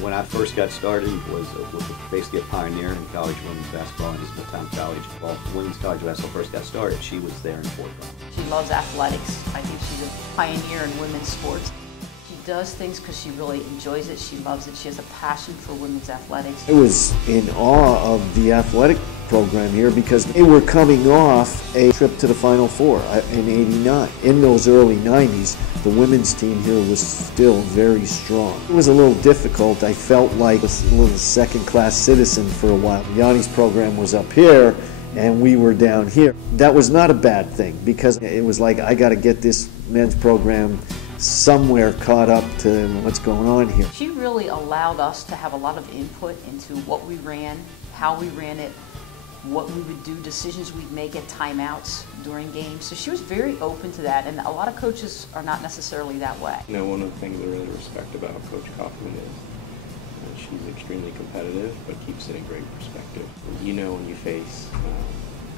When I first got started, was basically a pioneer in college women's basketball in Elizabethtown College. Well, women's college basketball first got started, she was there in forefront. She loves athletics. I think she's a pioneer in women's sports. She does things because she really enjoys it. She loves it. She has a passion for women's athletics. I was in awe of the athletic program here because they were coming off a trip to the Final Four in '89. In those early '90s, the women's team here was still very strong. It was a little difficult. I felt like a little second-class citizen for a while. Yonnie's program was up here and we were down here. That was not a bad thing because it was like, I got to get this men's program somewhere caught up to what's going on here. She really allowed us to have a lot of input into what we ran, how we ran it, what we would do, decisions we'd make at timeouts during games. So she was very open to that, and a lot of coaches are not necessarily that way. You know, one of the things I really respect about Coach Kauffman is she's extremely competitive, but keeps it in great perspective. You know, when you face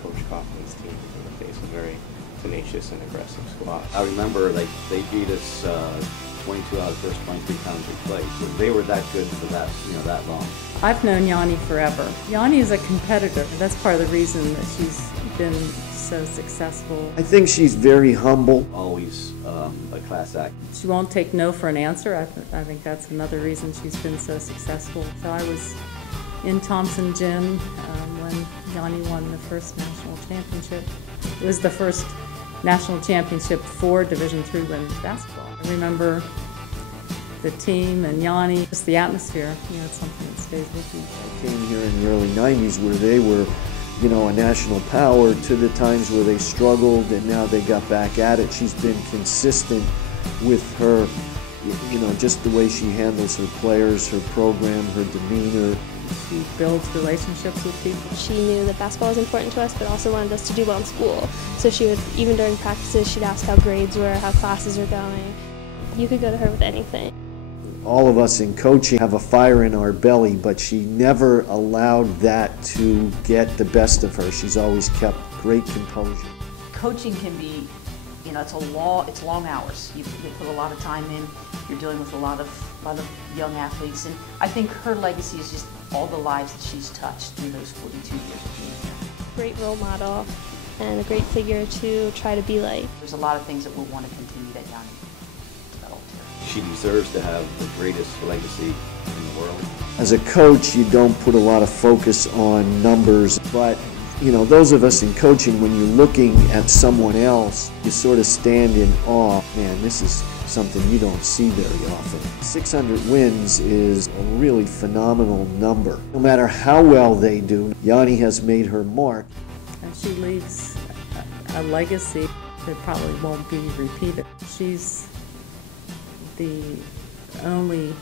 Coach Kauffman's team, you're going to face a very tenacious and aggressive squad. I remember they beat us 22 out of the first 23 times we played. They were that good for that, that long. I've known Yonnie forever. Yonnie is a competitor. That's part of the reason that she's been so successful. I think she's very humble. Always a class act. She won't take no for an answer. I think that's another reason she's been so successful. So I was in Thompson Gym when Yonnie won the first national championship. It was the first national championship for Division III women's basketball. I remember the team and Yonnie, just the atmosphere, it's something that stays with you. I came here in the early '90s where they were, a national power to the times where they struggled and now they got back at it. She's been consistent with her, just the way she handles her players, her program, her demeanor. She builds relationships with people. She knew that basketball was important to us, but also wanted us to do well in school. So she would, even during practices, she'd ask how grades were, how classes were going. You could go to her with anything. All of us in coaching have a fire in our belly, but she never allowed that to get the best of her. She's always kept great composure. Coaching can be, it's long hours. You put a lot of time in. You're dealing with a lot of young athletes, and I think her legacy is just all the lives that she's touched through those 42 years of being here. Great role model and a great figure to try to be like. There's a lot of things that we'll want to continue that Yonnie developed here. She deserves to have the greatest legacy in the world. As a coach, you don't put a lot of focus on numbers, but those of us in coaching, when you're looking at someone else, you sort of stand in awe. Man, this is something you don't see very often. 600 wins is a really phenomenal number. No matter how well they do, Yonnie has made her mark. And she leaves a legacy that probably won't be repeated. She's the only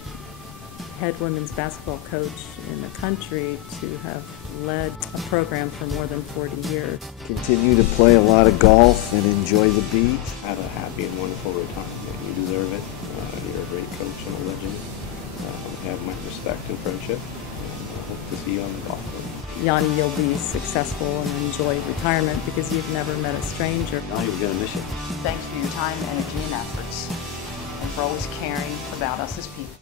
head women's basketball coach in the country to have led a program for more than 40 years. Continue to play a lot of golf and enjoy the beach. Have a happy and wonderful retirement. You deserve it. You're a great coach and a legend. You have my respect and friendship. I hope to see you on the golf course. Yonnie, you'll be successful and enjoy retirement because you've never met a stranger. Yonnie, we're going to miss you. Thanks for your time, energy, and efforts, and for always caring about us as people.